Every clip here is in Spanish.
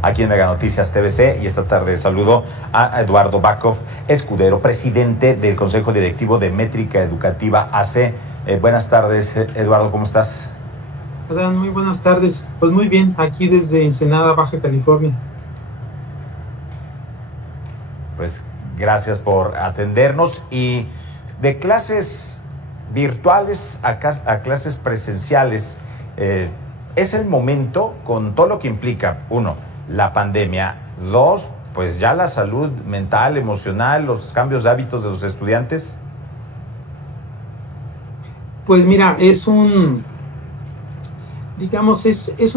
Aquí en Mega Noticias TVC, y esta tarde saludo a Eduardo Bakov Escudero, presidente del Consejo Directivo de Métrica Educativa AC. Buenas tardes, Eduardo, ¿cómo estás? Adán, muy buenas tardes. Pues muy bien, aquí desde Ensenada, Baja California. Pues gracias por atendernos. Y de clases virtuales a clases presenciales, es el momento, con todo lo que implica, uno, la pandemia, dos, pues ya la salud mental, emocional, los cambios de hábitos de los estudiantes. Pues mira, es una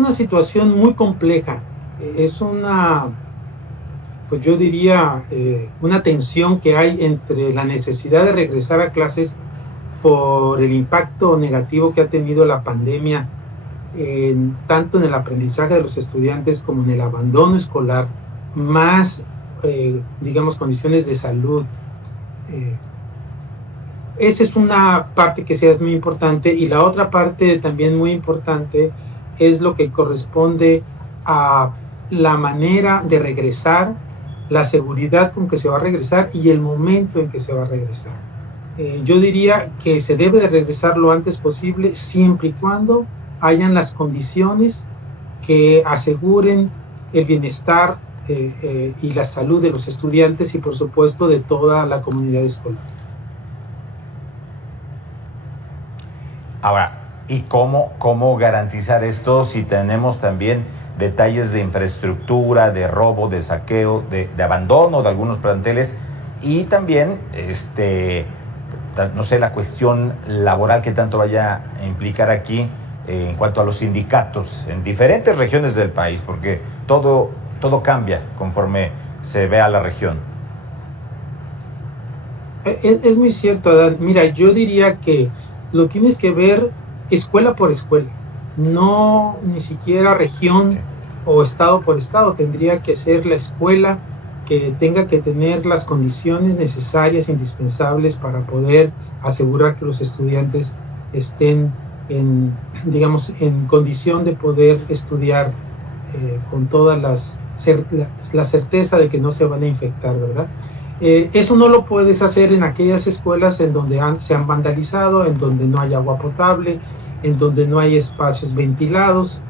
situación muy compleja. Es pues yo diría, una tensión que hay entre la necesidad de regresar a clases por el impacto negativo que ha tenido la pandemia, tanto en el aprendizaje de los estudiantes como en el abandono escolar, más, condiciones de salud. Esa es una parte que sí es muy importante, y la otra parte también muy importante es lo que corresponde a la manera de regresar, la seguridad con que se va a regresar y el momento en que se va a regresar. Yo diría que se debe de regresar lo antes posible, siempre y cuando hayan las condiciones que aseguren el bienestar y la salud de los estudiantes y, por supuesto, de toda la comunidad escolar. Ahora, ¿y cómo garantizar esto si tenemos también detalles de infraestructura, de robo, de saqueo, de abandono de algunos planteles, y también la cuestión laboral que tanto vaya a implicar aquí en cuanto a los sindicatos en diferentes regiones del país, porque todo cambia conforme se vea la región? Es muy cierto, Adán. Mira, yo diría que lo tienes que ver escuela por escuela, no ni siquiera región o estado por estado. Tendría que ser la escuela que tenga que tener las condiciones necesarias, indispensables para poder asegurar que los estudiantes estén en condición de poder estudiar con toda la certeza de que no se van a infectar, ¿verdad? Eso no lo puedes hacer en aquellas escuelas en donde se han vandalizado, en donde no hay agua potable, en donde no hay espacios ventilados.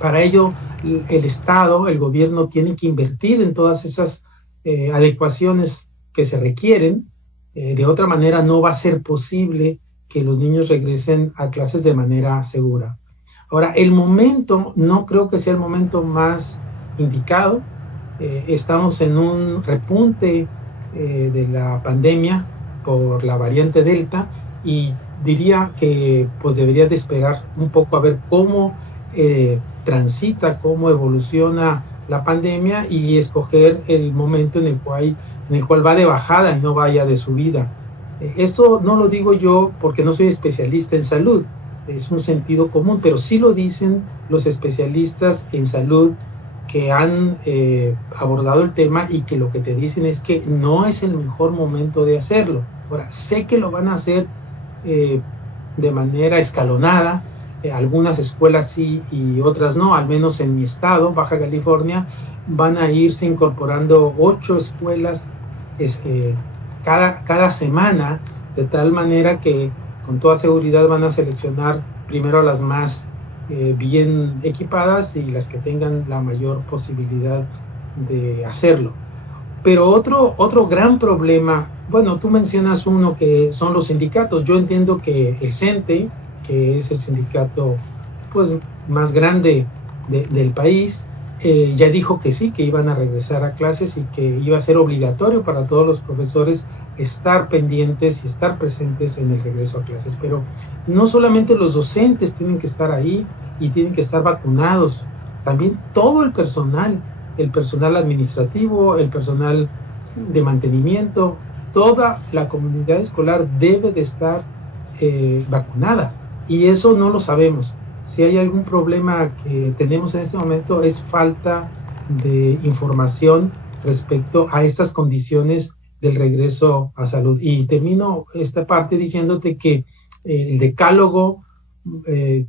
Para ello, el Estado, el gobierno, tiene que invertir en todas esas adecuaciones que se requieren. De otra manera, no va a ser posible que los niños regresen a clases de manera segura. Ahora, el momento, no creo que sea el momento más indicado. Estamos en un repunte de la pandemia por la variante Delta, y diría que pues debería de esperar un poco a ver cómo transita, cómo evoluciona la pandemia, y escoger el momento en el cual va de bajada y no vaya de subida. Esto no lo digo yo porque no soy especialista en salud, es un sentido común, pero sí lo dicen los especialistas en salud que han abordado el tema, y que lo que te dicen es que no es el mejor momento de hacerlo. Ahora, sé que lo van a hacer de manera escalonada, algunas escuelas sí y otras no. Al menos en mi estado, Baja California, van a irse incorporando 8 escuelas cada semana, de tal manera que con toda seguridad van a seleccionar primero a las más bien equipadas y las que tengan la mayor posibilidad de hacerlo. Pero otro gran problema, bueno, tú mencionas uno que son los sindicatos. Yo entiendo que el CENTE, que es el sindicato pues más grande del país, ya dijo que sí, que iban a regresar a clases y que iba a ser obligatorio para todos los profesores estar pendientes y estar presentes en el regreso a clases. Pero no solamente los docentes tienen que estar ahí y tienen que estar vacunados, también todo el personal administrativo, el personal de mantenimiento, toda la comunidad escolar debe de estar vacunada, y eso no lo sabemos. Si hay algún problema que tenemos en este momento, es falta de información respecto a estas condiciones del regreso a salud. Y termino esta parte diciéndote que el decálogo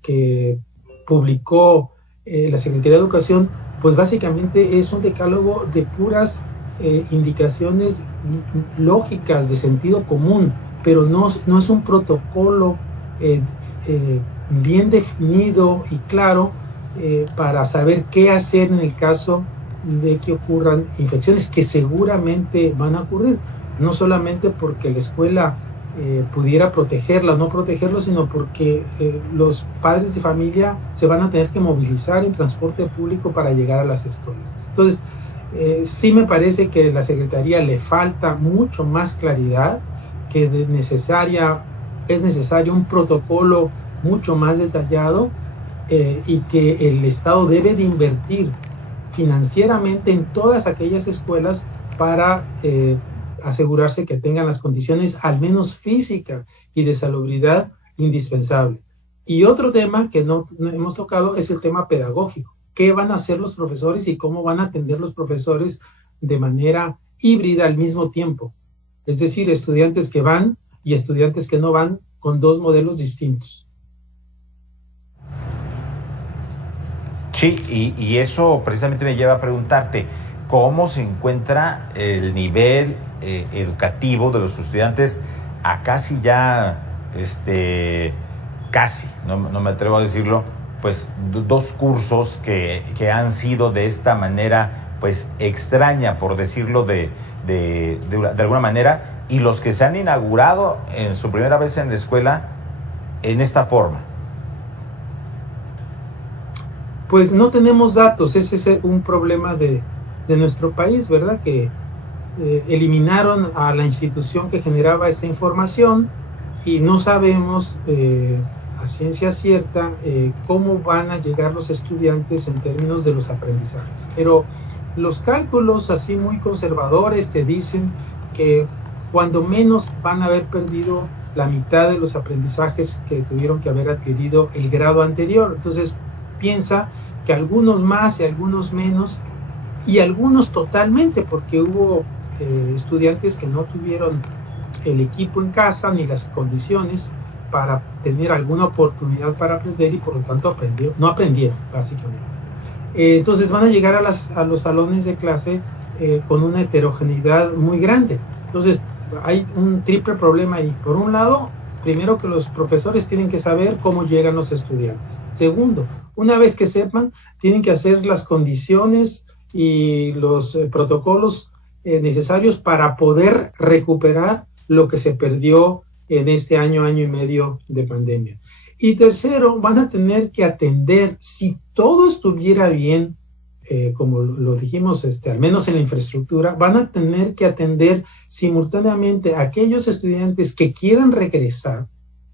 que publicó la Secretaría de Educación pues básicamente es un decálogo de puras indicaciones lógicas de sentido común, pero no es un protocolo bien definido y claro para saber qué hacer en el caso de que ocurran infecciones que seguramente van a ocurrir, no solamente porque la escuela pudiera protegerla o no protegerlo, sino porque los padres de familia se van a tener que movilizar en transporte público para llegar a las escuelas. Entonces, sí me parece que a la Secretaría le falta mucho más claridad, que es necesario un protocolo mucho más detallado y que el Estado debe de invertir financieramente en todas aquellas escuelas para asegurarse que tengan las condiciones, al menos física y de salubridad, indispensable. Y otro tema que no hemos tocado es el tema pedagógico. ¿Qué van a hacer los profesores y cómo van a atender los profesores de manera híbrida al mismo tiempo? Es decir, estudiantes que van y estudiantes que no van, con dos modelos distintos. Sí, y eso precisamente me lleva a preguntarte, ¿cómo se encuentra el nivel educativo de los estudiantes a casi ya, no me atrevo a decirlo, pues 2 cursos que han sido de esta manera, pues extraña, por decirlo de alguna manera, y los que se han inaugurado en su primera vez en la escuela en esta forma? Pues no tenemos datos, ese es un problema de nuestro país, ¿verdad? Que eliminaron a la institución que generaba esa información y no sabemos a ciencia cierta cómo van a llegar los estudiantes en términos de los aprendizajes. Pero los cálculos así muy conservadores te dicen que cuando menos van a haber perdido la mitad de los aprendizajes que tuvieron que haber adquirido el grado anterior. Entonces, piensa que algunos más y algunos menos, y algunos totalmente, porque hubo estudiantes que no tuvieron el equipo en casa ni las condiciones para tener alguna oportunidad para aprender y por lo tanto no aprendieron, básicamente. Entonces van a llegar a los salones de clase con una heterogeneidad muy grande. Entonces hay un triple problema ahí. Por un lado, primero que los profesores tienen que saber cómo llegan los estudiantes. Segundo, una vez que sepan, tienen que hacer las condiciones y los protocolos necesarios para poder recuperar lo que se perdió en este año y medio de pandemia. Y tercero, van a tener que atender, si todo estuviera bien, como lo dijimos, al menos en la infraestructura, van a tener que atender simultáneamente a aquellos estudiantes que quieran regresar,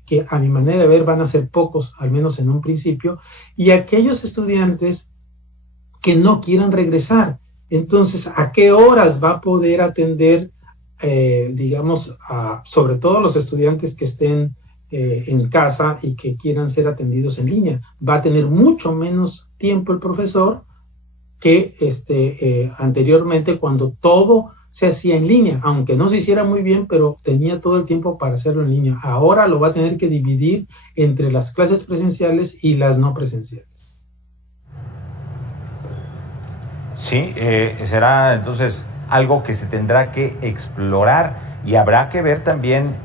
que a mi manera de ver van a ser pocos, al menos en un principio, y aquellos estudiantes que no quieran regresar. Entonces, ¿a qué horas va a poder atender, sobre todo los estudiantes que estén en casa y que quieran ser atendidos en línea? Va a tener mucho menos tiempo el profesor que anteriormente, cuando todo se hacía en línea, aunque no se hiciera muy bien, pero tenía todo el tiempo para hacerlo en línea. Ahora lo va a tener que dividir entre las clases presenciales y las no presenciales. Sí, será entonces algo que se tendrá que explorar y habrá que ver también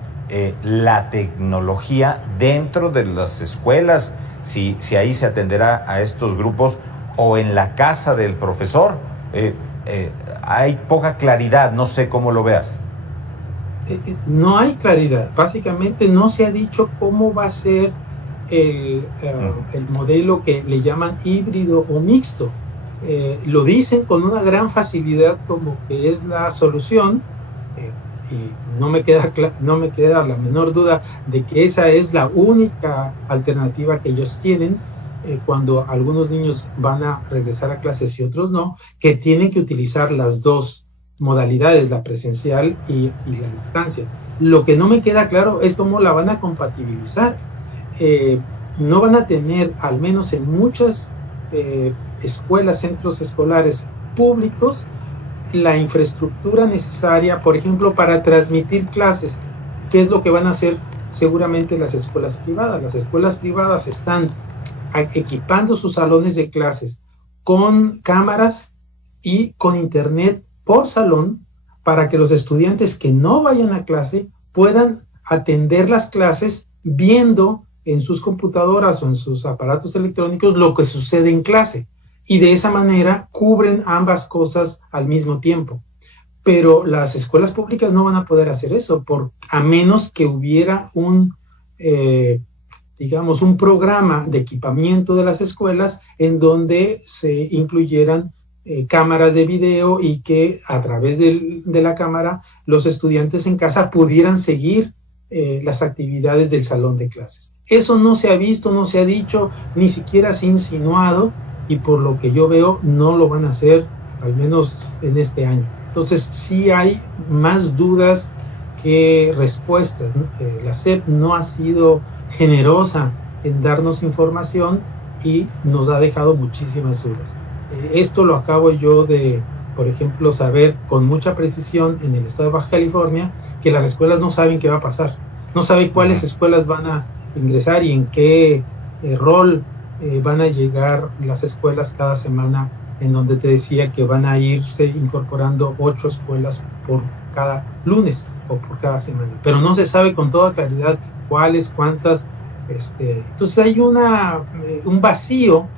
la tecnología dentro de las escuelas, si ahí se atenderá a estos grupos o en la casa del profesor. Hay poca claridad, no sé cómo lo veas. No hay claridad, básicamente no se ha dicho cómo va a ser el modelo que le llaman híbrido o mixto. Lo dicen con una gran facilidad como que es la solución, y no me queda la menor duda de que esa es la única alternativa que ellos tienen cuando algunos niños van a regresar a clases y otros no, que tienen que utilizar las dos modalidades, la presencial y la distancia. Lo que no me queda claro es cómo la van a compatibilizar. No van a tener, al menos en muchas escuelas, centros escolares públicos, la infraestructura necesaria, por ejemplo, para transmitir clases. ¿Qué es lo que van a hacer seguramente las escuelas privadas? Las escuelas privadas están equipando sus salones de clases con cámaras y con internet por salón para que los estudiantes que no vayan a clase puedan atender las clases viendo en sus computadoras o en sus aparatos electrónicos lo que sucede en clase. Y de esa manera cubren ambas cosas al mismo tiempo. Pero las escuelas públicas no van a poder hacer eso, a menos que hubiera un programa de equipamiento de las escuelas en donde se incluyeran cámaras de video y que a través de la cámara los estudiantes en casa pudieran seguir las actividades del salón de clases. Eso no se ha visto, no se ha dicho, ni siquiera se ha insinuado, y por lo que yo veo no lo van a hacer, al menos en este año. Entonces sí hay más dudas que respuestas, ¿no? La SEP no ha sido generosa en darnos información y nos ha dejado muchísimas dudas. Esto lo acabo yo de, por ejemplo, saber con mucha precisión en el estado de Baja California, que las escuelas no saben qué va a pasar, no saben cuáles escuelas van a ingresar y en qué rol van a llegar las escuelas cada semana, en donde te decía que van a irse incorporando 8 escuelas por cada lunes o por cada semana, pero no se sabe con toda claridad cuáles, cuántas. Entonces hay un vacío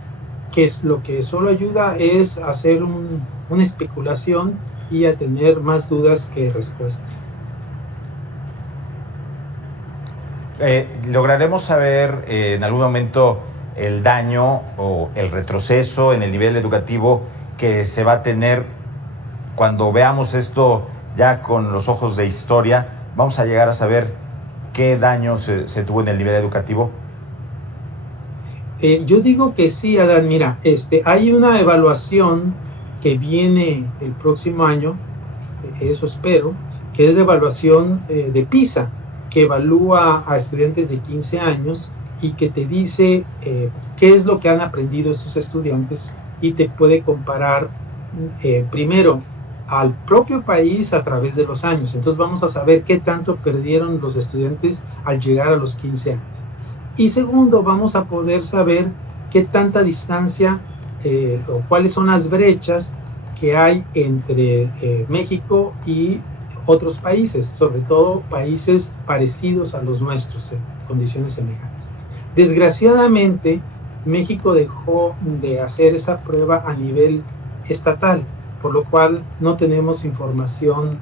que es lo que solo ayuda es a hacer una especulación y a tener más dudas que respuestas. ¿Lograremos saber en algún momento el daño o el retroceso en el nivel educativo que se va a tener cuando veamos esto ya con los ojos de historia? ¿Vamos a llegar a saber qué daño se tuvo en el nivel educativo? Yo digo que sí, Adán. Mira, hay una evaluación que viene el próximo año, eso espero, que es la evaluación de PISA, que evalúa a estudiantes de 15 años y que te dice qué es lo que han aprendido esos estudiantes y te puede comparar primero al propio país a través de los años. Entonces vamos a saber qué tanto perdieron los estudiantes al llegar a los 15 años. Y segundo, vamos a poder saber qué tanta distancia o cuáles son las brechas que hay entre México y otros países, sobre todo países parecidos a los nuestros, en condiciones semejantes. Desgraciadamente, México dejó de hacer esa prueba a nivel estatal, por lo cual no tenemos información,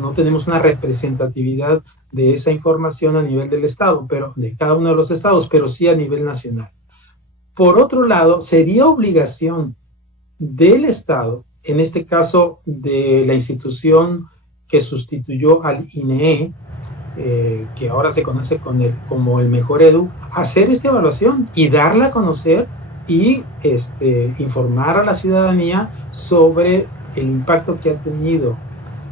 no tenemos una representatividad de esa información a nivel del estado, pero de cada uno de los estados, pero sí a nivel nacional. Por otro lado, sería obligación del estado, en este caso de la institución que sustituyó al INEE, que ahora se conoce como el Mejor Edu, hacer esta evaluación y darla a conocer y informar a la ciudadanía sobre el impacto que ha tenido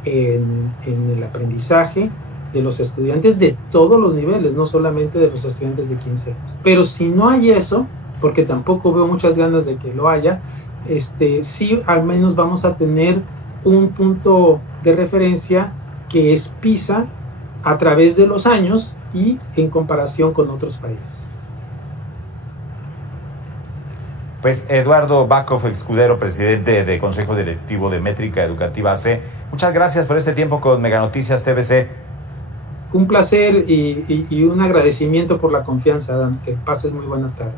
en el aprendizaje de los estudiantes de todos los niveles, no solamente de los estudiantes de 15 años. Pero si no hay eso, porque tampoco veo muchas ganas de que lo haya, sí al menos vamos a tener un punto de referencia que es PISA a través de los años y en comparación con otros países. Pues Eduardo Backhoff Escudero, presidente del Consejo Directivo de Métrica Educativa AC, muchas gracias por este tiempo con Mega Noticias TVC. Un placer y un agradecimiento por la confianza, Adán. Que pases muy buena tarde.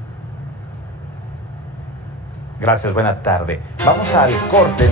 Gracias, buena tarde. Vamos al corte.